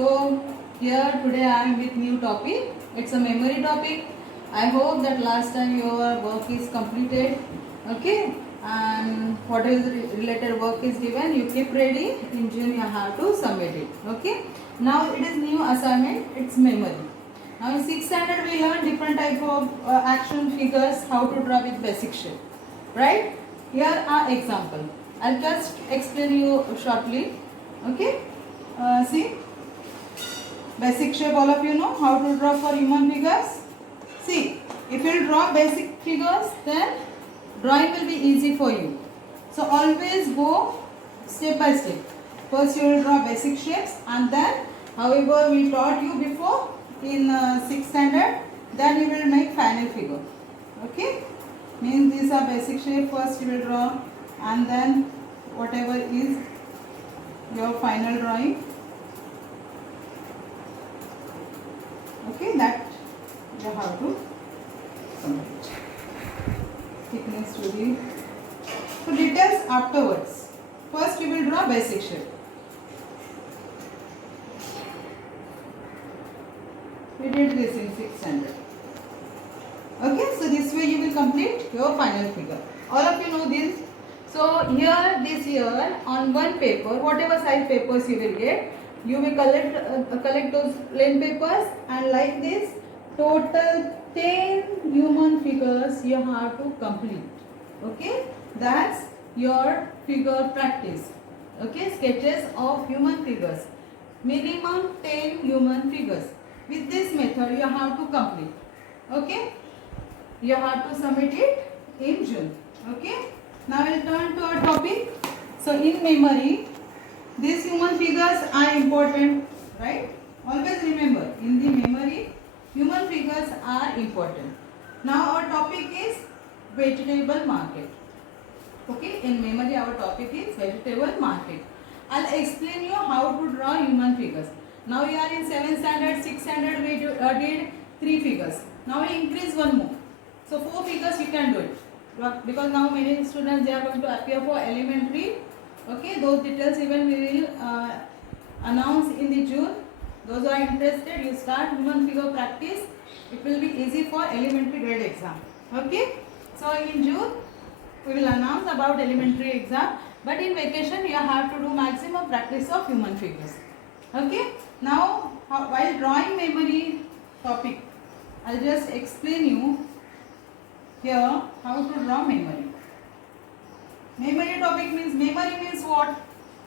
So here today I am with new topic. It's a memory topic. I hope that last time your work is completed. Okay, and what is related work is given, you keep ready. In June you have to submit it. Okay. Now it is new assignment. It's memory. Now in 6th standard we learn different type of action figures, how to draw with basic shape. Right? Here are example. I'll just explain you shortly. Okay. See, basic shape, all of you know how to draw for human figures. See, if you draw basic figures, then drawing will be easy for you. So always go step by step. First you will draw basic shapes, and then however we taught you before in 6th standard, then you will make final figure. Okay, means these are basic shape. First you will draw, and then whatever is your final drawing. Okay, that you have to complete. Thickness to be. So details afterwards. First you will draw basic shape. We did this in 6th standard. Okay, so this way you will complete your final figure. All of you know this. So here this year on one paper, whatever size papers you will get, you will collect those plain papers, and like this total 10 human figures you have to complete. Okay, that's your figure practice. Okay, sketches of human figures, minimum 10 human figures. With this method you have to complete. Okay, you have to submit it in June. Okay, now we'll turn to our topic. So in memory, these human figures are important, right? Always remember, in the memory, human figures are important. Now our topic is vegetable market. Okay, in memory our topic is vegetable market. I'll explain you how to draw human figures. Now we are in 7th standard, 6th standard we did 3 figures. Now we increase one more. So 4 figures you can do it. Because now many students they are going to appear for elementary. Okay, those details even we will announce in the June. Those who are interested, you start human figure practice. It will be easy for elementary grade exam. Okay, so in June we will announce about elementary exam. But in vacation you have to do maximum practice of human figures. Okay, now while drawing memory topic, I'll just explain you here how to draw memory. Memory topic means what?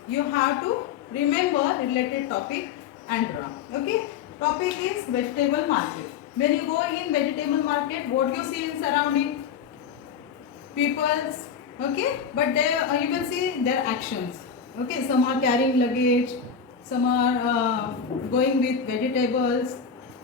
You have to remember related topic and draw. Okay, topic is vegetable market. When you go in vegetable market, what you see in surrounding? Peoples. Okay, but there you will see their actions. Okay, some are carrying luggage, some are going with vegetables.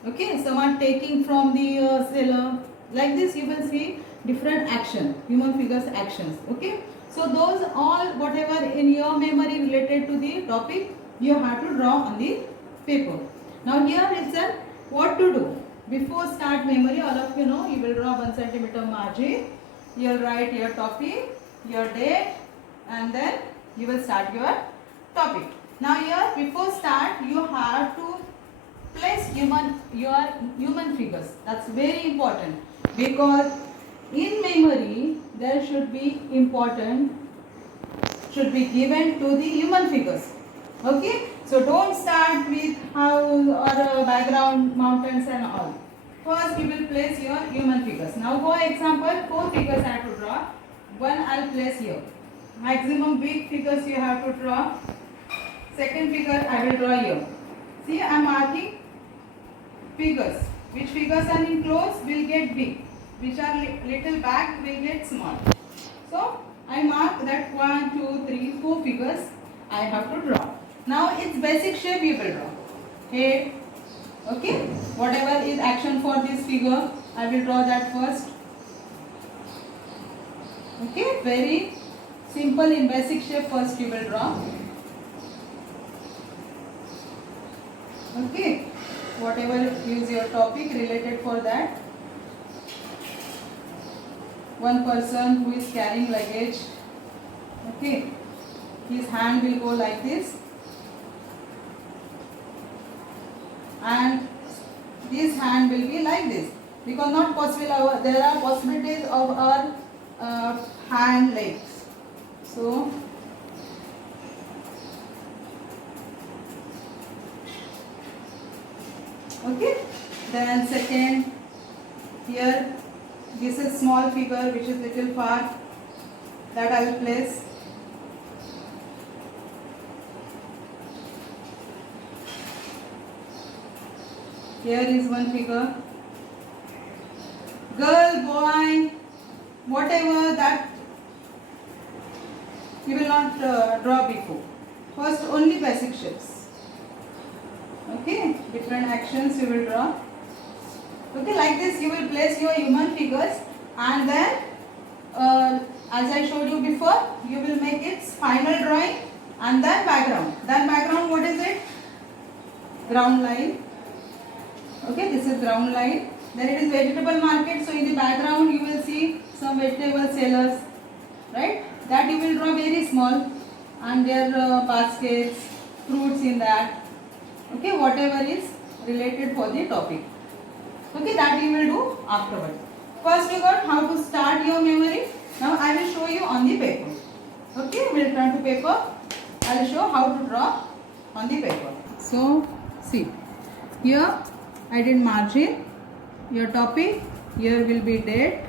Okay, some are taking from the seller. Like this you will see different action, human figures actions. Okay, so those all whatever in your memory related to the topic you have to draw on the paper. Now here itself what to do before start memory, all of you know you will draw 1 centimeter margin. You will write your topic, your date, and then you will start your topic. Now here before start you have to place your human figures. That's very important, because in memory there should be given to the human figures. Okay, so don't start with house or background, mountains and all. First you will place your human figures. Now for example 4 figures I have to draw. One I'll place here. Maximum big figures you have to draw. Second figure I will draw here. See, I am marking figures. Which figures are in close will get big, which are little back will get small. So I mark that 1, 2, 3, 4 figures I have to draw. Now it's basic shape you will draw. Head. Okay, whatever is action for this figure, I will draw that first. Okay, very simple. In basic shape first you will draw. Okay, whatever is your topic related for that. One person who is carrying luggage. Okay, his hand will go like this. and this hand will be like this, because not possible, there are possibilities of our hand legs. So okay, then second, here this is small figure which is little far, that I will place. Here is one figure, girl, boy, whatever that you will not draw before. First only basic shapes. Okay, different actions you will draw. Okay, like this you will place your human figures, and then as I showed you before, you will make its final drawing, and then background. Then background, what is it? Ground line. Okay, this is ground line. Then it is vegetable market. So in the background you will see some vegetable sellers, right? That you will draw very small, and their baskets, fruits in that. Okay, whatever is related for the topic. Okay, that you will do afterward. First you got how to start your memory. Now I will show you on the paper. Okay, we will turn to paper. I will show how to draw on the paper. So see, here I did margin, your topic, here will be date.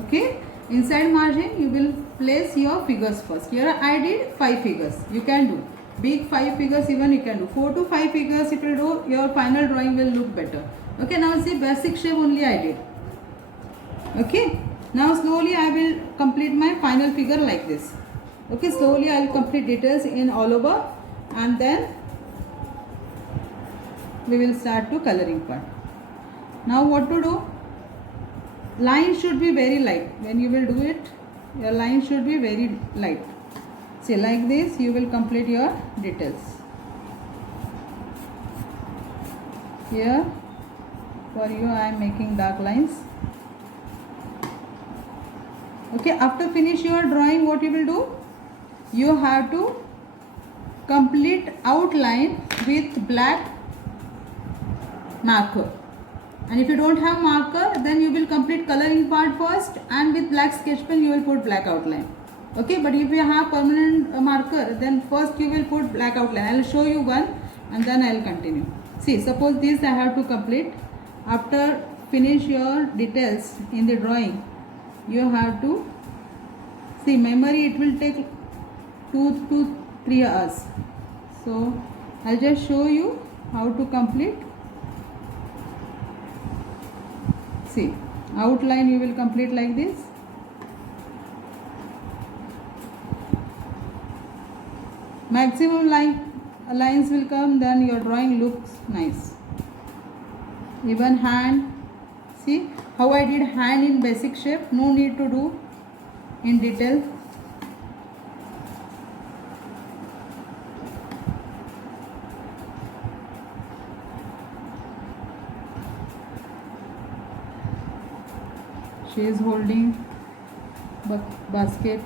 Okay, inside margin you will place your figures first. Here I did 5 figures. You can do big 5 figures, even you can do 4 to 5 figures. If you do, your final drawing will look better. Okay, now see, basic shape only I did. Okay, now slowly I will complete my final figure like this. Okay, slowly I will complete details in all over, and then we will start to coloring part. Now what to do? Line should be very light. When you will do it, your line should be very light. See, like this you will complete your details. Here for you I am making dark lines. Okay, after finish your drawing, what you will do? You have to complete outline with black marker. And if you don't have marker, then you will complete coloring part first, and with black sketch pen you will put black outline. Okay, but if you have permanent marker, then first you will put black outline. I will show you one, and then I will continue. See, suppose this I have to complete. After finish your details in the drawing, you have to see memory. It will take 2 to 3 hours. So I'll just show you how to complete. See, outline you will complete like this. Maximum lines will come, then your drawing looks nice. Even hand, see how I did hand in basic shape, no need to do in detail. She is holding basket,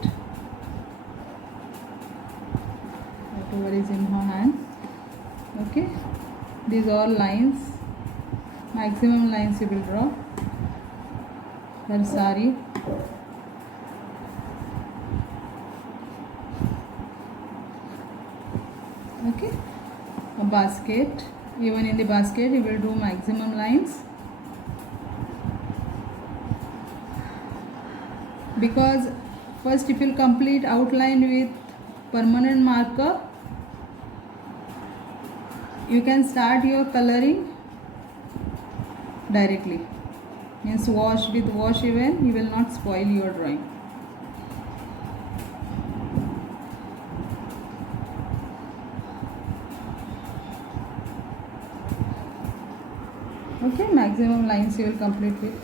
whatever is in her hand. Okay, these are lines, maximum lines you will draw. Her sari, okay, a basket, even in the basket you will do maximum lines, because first if you complete outline with permanent marker, you can start your coloring directly. Means wash even, you will not spoil your drawing. Okay, maximum lines you will complete with.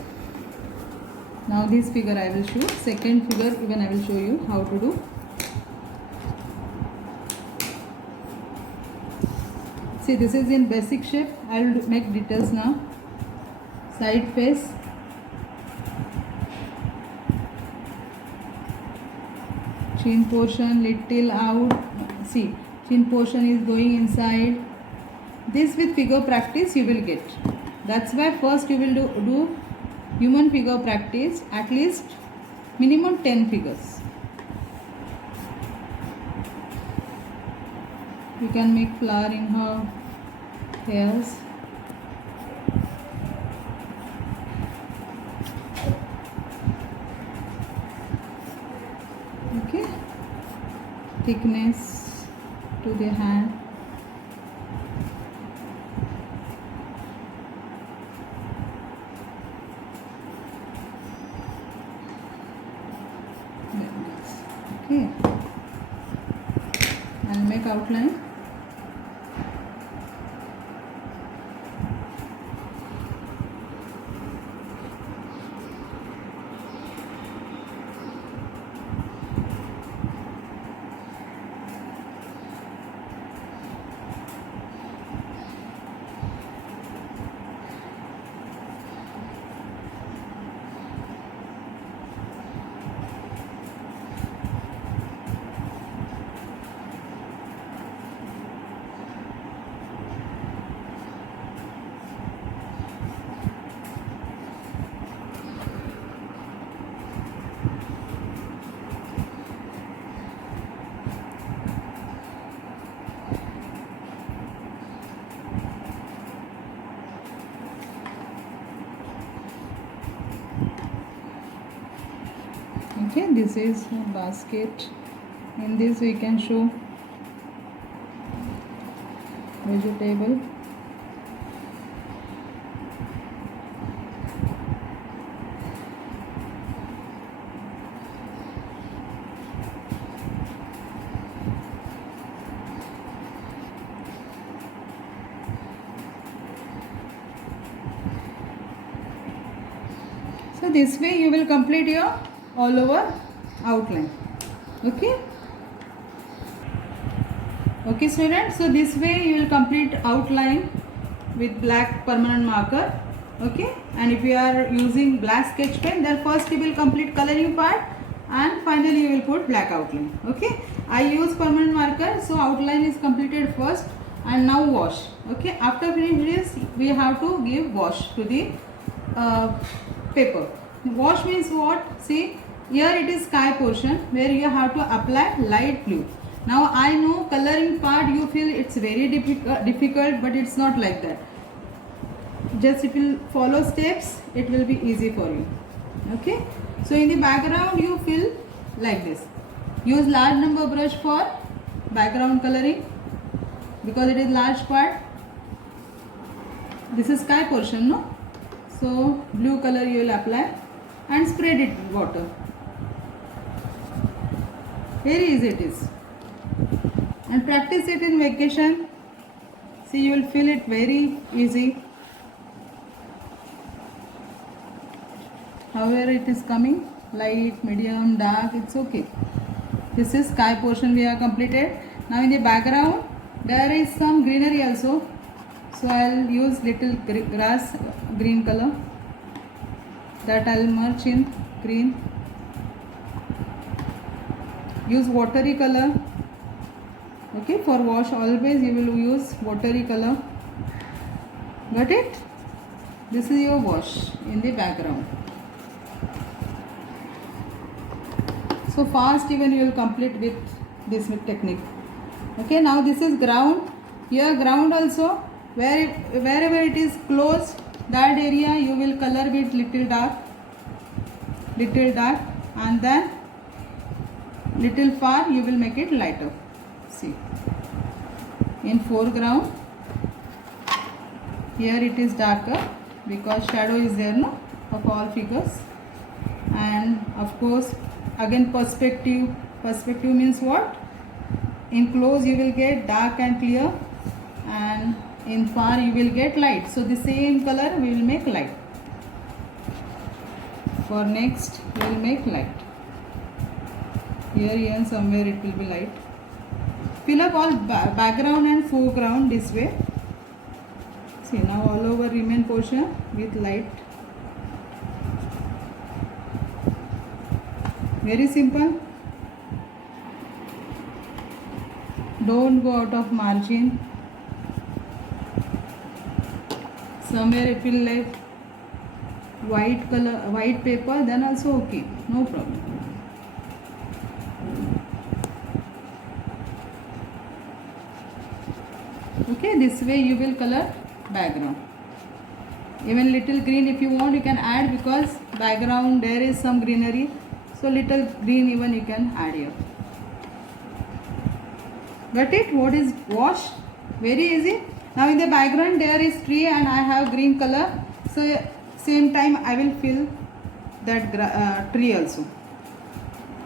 Now this figure I will show. Second figure even I will show you how to do. See, this is in basic shape. I will make details now. Side face, chin portion little out. See, chin portion is going inside, this with figure practice you will get. That's why first you will do human figure practice, at least minimum 10 figures. You can make flower in her hairs. Okay, thickness to the hand. Okay, and make outline. Okay, this is a basket. In this we can show vegetable. So this way you will complete your all over outline. Okay, okay students, so this way you will complete outline with black permanent marker. Okay, and if you are using black sketch pen, then first you will complete coloring part and finally you will put black outline. Okay, I use permanent marker, so outline is completed first and now wash. Okay, after finish this we have to give wash to the paper. Wash means what? See, here it is sky portion where you have to apply light blue. Now I know coloring part you feel it's very difficult, but it's not like that. Just if you follow steps, it will be easy for you. Okay, so in the background you fill like this. Use large number brush for background coloring because it is large part. This is sky portion, no? So blue color you will apply and spread it with water. Very easy it is, and practice it in vacation. See, you will feel it very easy. However it is coming, light, medium, dark, it's okay. This is sky portion we have completed. Now in the background there is some greenery also, so I'll use little grass green color, that I'll merge in green. Use watery color. Okay, for wash always you will use watery color. Got it? This is your wash in the background. So fast even you will complete with this technique. Okay, now this is ground. Here ground also, wherever it is closed, that area you will color with little dark, and then little far you will make it lighter. See, in foreground here it is darker because shadow is there, no, of all figures. And of course again perspective means what? In close you will get dark and clear, and in far you will get light. So the same color we will make light. For next we will make light. Here somewhere it will be light. Fill up all background and foreground this way. See, now all over remain portion with light. Very simple. Don't go out of margin. somewhere if you like white color, white paper, then also okay, no problem. Okay, this way you will color background. Even little green if you want you can add, because background there is some greenery, so little green even you can add here. Got it? What is wash? Very easy. Now in the background there is tree and I have green color, so same time I will fill that tree also.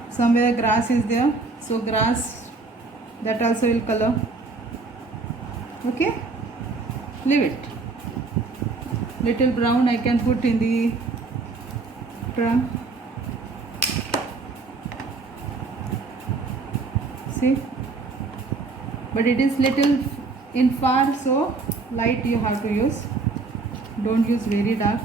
Somewhere grass is there, so grass, that also will color. Okay, leave it. Little brown I can put in the trunk. See, but it is little in far, so light you have to use, don't use very dark.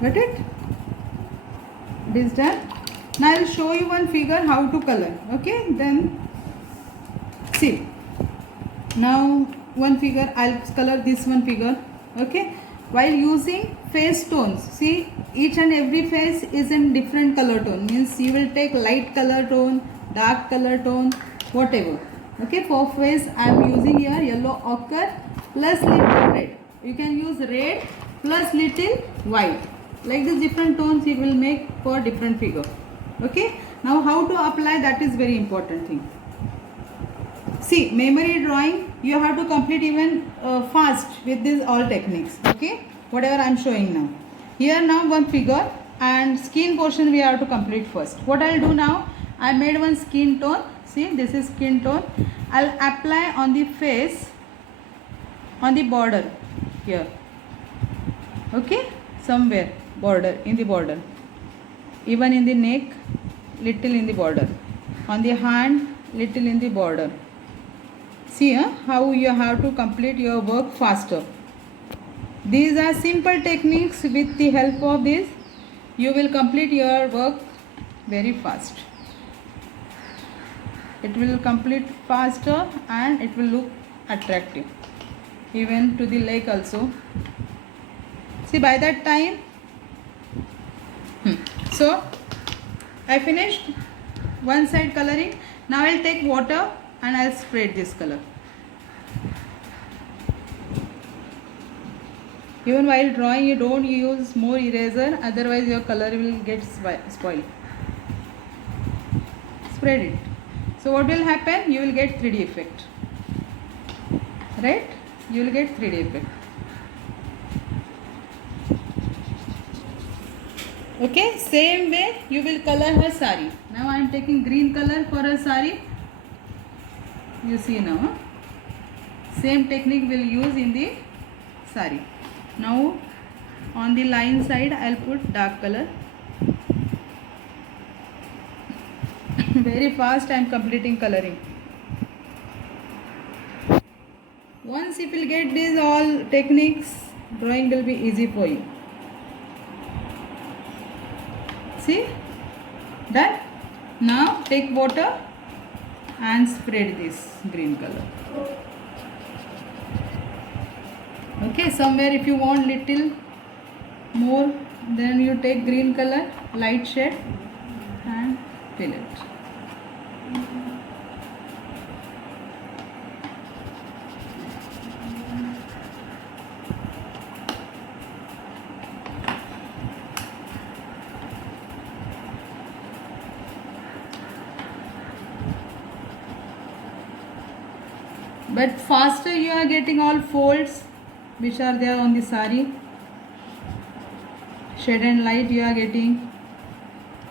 Got it? It is done. Now I will show you one figure how to color. Okay, then see. Now one figure, I'll color this one figure. Okay, while using face tones, see each and every face is in different color tone, means you will take light color tone, dark color tone, whatever. Okay, for face I am using here yellow ochre plus little red. You can use red plus little white. Like this different tones you will make for different figure. Okay, now how to apply, that is very important thing. See, memory drawing you have to complete even fast with these all techniques. Okay, whatever I am showing now. Here now one figure and skin portion we have to complete first. What I will do now, I made one skin tone. See, this is skin tone. I will apply on the face, on the border here. Okay, somewhere border, in the border, even in the neck, little in the border, on the hand, little in the border. See how you have to complete your work faster. These are simple techniques. With the help of this you will complete your work very fast. It will complete faster and it will look attractive even to the leg also. See, by that time so I finished one side coloring. Now I will take water and I will spread this color. Even while drawing you don't use more eraser, otherwise your color will get spoiled. Spread it. So what will happen? You will get 3D effect. Right? You will get 3D effect. Okay, same way you will color her sari. Now I am taking green color for her sari. You see now, same technique will use in the sari. Now on the line side I will put dark color. Very fast I am completing coloring. Once you will get these all techniques, drawing will be easy for you. See, done. Now take water and spread this green color. Okay, somewhere if you want little more, then you take green color, light shade and fill it. But faster you are getting all folds which are there on the sari, shade and light you are getting,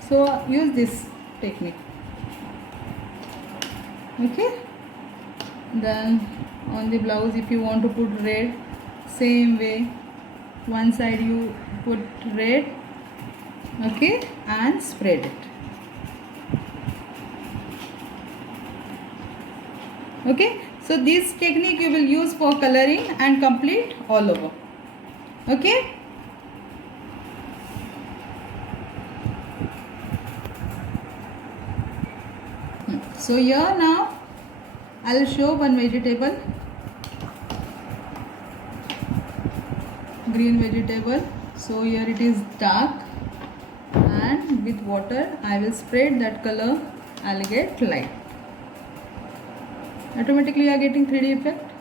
so use this technique. Okay, then on the blouse if you want to put red, same way, one side you put red, okay, and spread it. Okay, so this technique you will use for coloring and complete all over. Okay. So here now I'll show one vegetable, green vegetable. So here it is dark, and with water I will spread that color, I'll get light. Automatically you are getting 3D effect,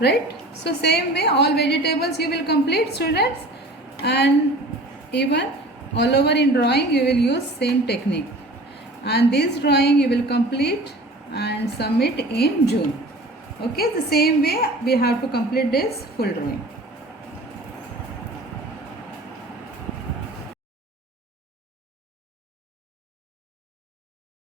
right? So same way all vegetables you will complete, students, and even all over in drawing you will use same technique, and this drawing you will complete and submit in June. Okay, the same way we have to complete this full drawing.